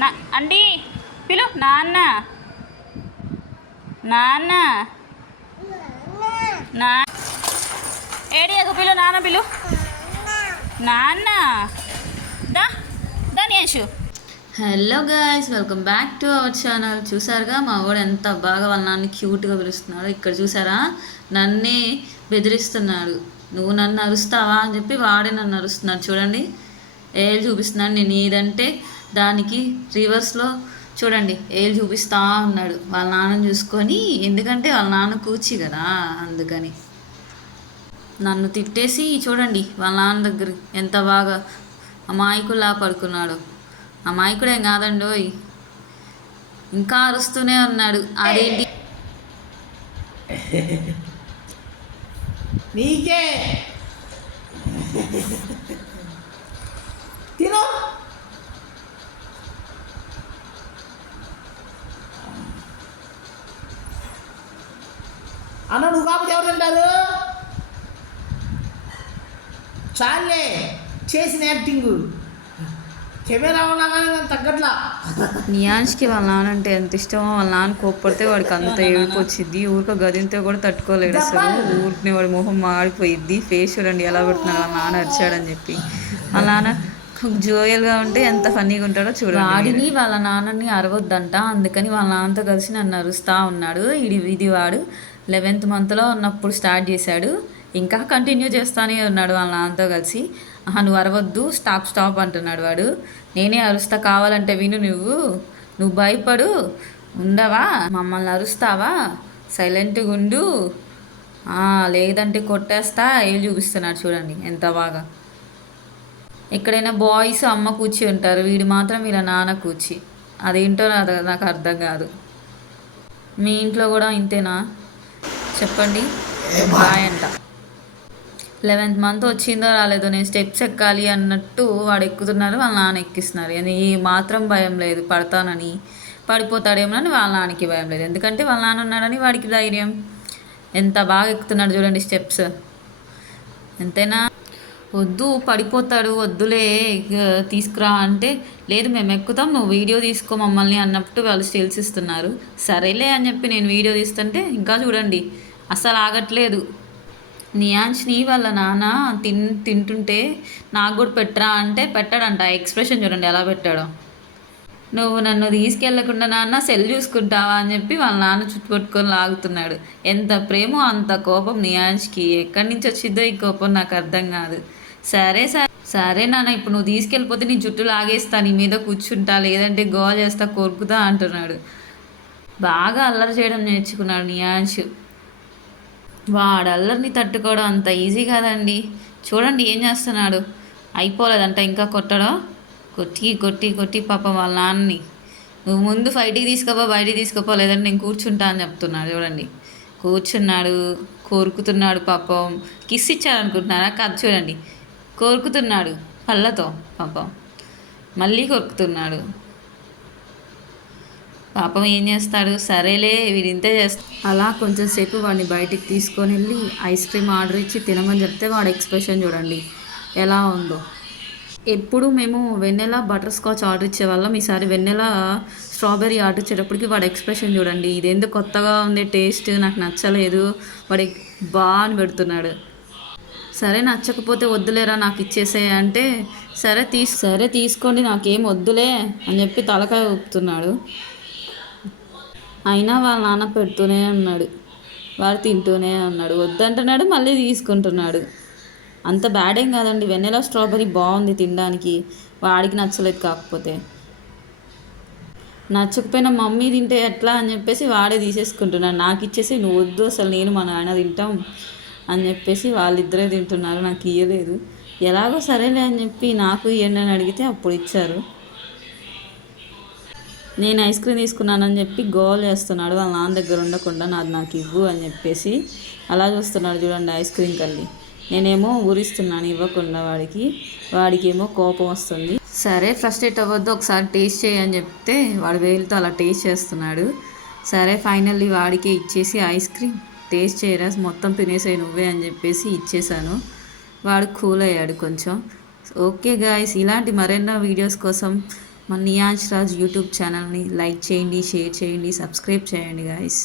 నా అండి పిలు నాన్న. నాన్న. నా ఏడియకు పిలు నాన్న పిలు? నాన్న. దా దాని hello guys welcome back to our channel చూసారుగా? మా వాడు ఎంత బాగా వాళ్ళ నాన్న క్యూట్గా పిలుస్తున్నాడు ఇక్కడ చూసారా? నన్నే బెదిరిస్తున్నాడు. నువ్వు నన్ను అరుస్తావా అని చెప్పి వాడే నన్ను అరుస్తున్నాడు. చూడండి. ఏళ్ళు చూపిస్తున్నాడు. నేను ఏదంటే దానికి రివర్స్లో చూడండి ఏళ్ళు చూపిస్తా ఉన్నాడు. వాళ్ళ నాన్నని చూసుకొని ఎందుకంటే వాళ్ళ నాన్న కూర్చి కదా అందుకని. నన్ను తిట్టేసి చూడండి వాళ్ళ నాన్న దగ్గర ఎంత బాగా అమాయకులా పడుకున్నాడు. అమాయకుడేం ఏం కాదండోయ్ ఇంకా అరుస్తూనే ఉన్నాడు. అదేంటి? నీకే. తిన. అన్న నువ్వు కాకపోతే ఎవరు తింటారు? చాలే చేసిన యాక్టింగ్ కెమెరా ఉన్నా కానీ తగ్గట్లా. నియాన్ష్కి వాళ్ళ నాన్న అంటే ఎంత ఇష్టమో వాళ్ళ నాన్న కోప్పడితే వాడికి అంత ఏడుపు వచ్చింది ఊరిక గదింతో కూడా తట్టుకోలేడు అసలు. ఊరికి వాడి మొహం మాడిపోయిద్ది. ఫేస్ చూడండి ఎలా పెడుతున్నాడు వాళ్ళ నాన్న అరిచాడని చెప్పి. వాళ్ళ నాన్న జోయల్గా ఉంటే ఎంత ఫన్నీగా ఉంటాడో చూడండి వాడిని వాళ్ళ నాన్నని అరవద్దంట. అందుకని వాళ్ళ నాన్నతో కలిసి నన్ను అరుస్తా ఉన్నాడు. ఇది ఇది వాడు. లెవెన్త్ మంత్లో ఉన్నప్పుడు స్టార్ట్ చేశాడు. ఇంకా కంటిన్యూ చేస్తానే ఉన్నాడు వాళ్ళ నాన్నతో కలిసి. ఆహా నువ్వు అరవద్దు స్టాప్ స్టాప్ అంటున్నాడు వాడు. నేనే అరుస్తా కావాలంటే విను నువ్వు. నువ్వు భయపడు. ఉండవా? మమ్మల్ని అరుస్తావా? సైలెంట్గా ఉండు. లేదంటే కొట్టేస్తా ఏళ్ళు చూపిస్తున్నాడు చూడండి ఎంత బాగా. ఎక్కడైనా బాయ్స్ అమ్మ కూర్చి ఉంటారు. వీడు మాత్రం వీళ్ళ నాన్న కూర్చి. అదేంటో నాకు అర్థం కాదు. మీ ఇంట్లో కూడా ఇంతేనా? చెప్పండి. బాయ్ అంట. లెవెన్త్ మంత్ వచ్చిందో రాలేదో నేను స్టెప్స్ ఎక్కాలి అన్నట్టు వాడు ఎక్కుతున్నారు వాళ్ళ నాన్న ఎక్కిస్తున్నారు. అని ఏ మాత్రం భయం లేదు పడతానని. పడిపోతాడేమోనని వాళ్ళ నాన్నకి భయం లేదు. ఎందుకంటే వాళ్ళ నాన్న ఉన్నాడని వాడికి ధైర్యం. ఎంత బాగా ఎక్కుతున్నాడు చూడండి స్టెప్స్. ఎంతైనా వద్దు పడిపోతాడు వద్దులే తీసుకురా అంటే లేదు మేము ఎక్కుతాం నువ్వు వీడియో తీసుకో మమ్మల్ని అన్నట్టు వాళ్ళు స్టిల్స్ ఇస్తున్నారు. సరేలే అని చెప్పి నేను వీడియో తీస్తుంటే ఇంకా చూడండి. అసలు ఆగట్లేదు నియాంష్ని వాళ్ళ నాన్న తిన్ తింటుంటే నాకు కూడా పెట్టరా అంటే పెట్టాడంట. ఎక్స్ప్రెషన్ చూడండి ఎలా పెట్టాడో. నువ్వు నన్ను తీసుకెళ్ళకుండా నాన్న సెల్ చూసుకుంటావా అని చెప్పి వాళ్ళ నాన్న చుట్టుపట్టుకొని లాగుతున్నాడు. ఎంత ప్రేమో అంత కోపం నియాంష్కి ఎక్కడి నుంచి వచ్చిందో ఈ కోపం నాకు అర్థం కాదు. సరే సరే సరే నాన్న ఇప్పుడు నువ్వు తీసుకెళ్ళిపోతే నీ జుట్టు లాగేస్తా నీ మీద కూర్చుంటా లేదంటే గోవా చేస్తా కొరుకుతా అంటున్నాడు. బాగా అల్లరి చేయడం నేర్చుకున్నాడు నియాంష్ వాడల్లరిని తట్టుకోవడం అంత ఈజీ కాదండి. చూడండి ఏం చేస్తున్నాడు. అయిపోలేదంట ఇంకా కొట్టడం. కొట్టి కొట్టి కొట్టి పాపం వాళ్ళ నాన్నని. నువ్వు ముందు ఫైట్కి తీసుకోపో బయటికి తీసుకోపో లేదంటే నేను కూర్చుంటా అని చెప్తున్నాడు చూడండి. కూర్చున్నాడు కోరుకుతున్నాడు పాపం. కిస్ ఇచ్చారనుకుంటున్నారా? కాదు చూడండి. కోరుకుతున్నాడు పళ్ళతో పాపం. మళ్ళీ కొరుకుతున్నాడు. పాపం ఏం చేస్తాడు? సరేలే వీడు ఇంతే చేస్తాడు అలా కొంచెం సేపు వాడిని బయటికి తీసుకొని వెళ్ళి ఐస్ క్రీమ్ ఆర్డర్ ఇచ్చి తినమని చెప్తే వాడి ఎక్స్ప్రెషన్ చూడండి ఎలా ఉందో. ఎప్పుడు మేము వెన్నెల బటర్ స్కాచ్ ఆర్డర్ ఇచ్చేవాళ్ళం ఈసారి వెన్నెల స్ట్రాబెర్రీ ఆర్డర్ ఇచ్చేటప్పటికి వాడి ఎక్స్ప్రెషన్ చూడండి. ఇదేందో కొత్తగా ఉంది టేస్ట్? నాకు నచ్చలేదు. వాడి బాగా అని పెడుతున్నాడు. సరే నచ్చకపోతే వద్దులేరా నాకు ఇచ్చేసే అంటే? సరే తీసు సరే తీసుకోండి నాకేం వద్దులే అని చెప్పి తలకాయ ఊపుతున్నాడు. అయినా వాళ్ళ నాన్న పెడుతూనే ఉన్నాడు. వాడు తింటూనే ఉన్నాడు. వద్దంటున్నాడు మళ్ళీ తీసుకుంటున్నాడు. అంత బ్యాడ్ ఏం కాదండి. వెన్నెలా స్ట్రాబెరీ బాగుంది తినడానికి. వాడికి నచ్చలేదు కాకపోతే. నచ్చకపోయినా మమ్మీ తింటే ఎట్లా అని చెప్పేసి వాడే తీసేసుకుంటున్నాడు. నాకు ఇచ్చేసి నువ్వు వద్దు అసలు నేను మా నాయన తింటాం అని చెప్పేసి వాళ్ళిద్దరే తింటున్నారు. నాకు ఇయ్యలేదు. ఎలాగో సరేలే అని చెప్పి నాకు ఇవ్వండి అని అడిగితే అప్పుడు ఇచ్చారు. నేను ఐస్ క్రీమ్ తీసుకున్నానని చెప్పి గోల్ చేస్తున్నాడు వాళ్ళ నాన్న దగ్గర ఉండకుండా నాది నాకు ఇవ్వు అని చెప్పేసి అలా చూస్తున్నాడు చూడండి ఐస్ క్రీమ్ కల్లి నేనేమో ఊరిస్తున్నాను ఇవ్వకుండా వాడికి. వాడికేమో కోపం వస్తుంది. సరే ఫ్రస్ట్రేట్ అవ్వద్దు ఒకసారి టేస్ట్ చేయని చెప్తే వాడు వేలుతో అలా టేస్ట్ చేస్తున్నాడు. సరే ఫైనల్లీ వాడికే ఇచ్చేసి ఐస్ క్రీమ్. టేస్ట్ చేయరా మొత్తం తినేసాయి నువ్వే అని చెప్పేసి ఇచ్చేసాను. వాడు కూల్ అయ్యాడు కొంచెం. ఓకే గాయస్ ఇలాంటి మరెన్నో వీడియోస్ కోసం మన నియాజ్ రాజ్ యూట్యూబ్ ఛానల్ని లైక్ చేయండి షేర్ చేయండి సబ్స్క్రైబ్ చేయండి గాయస్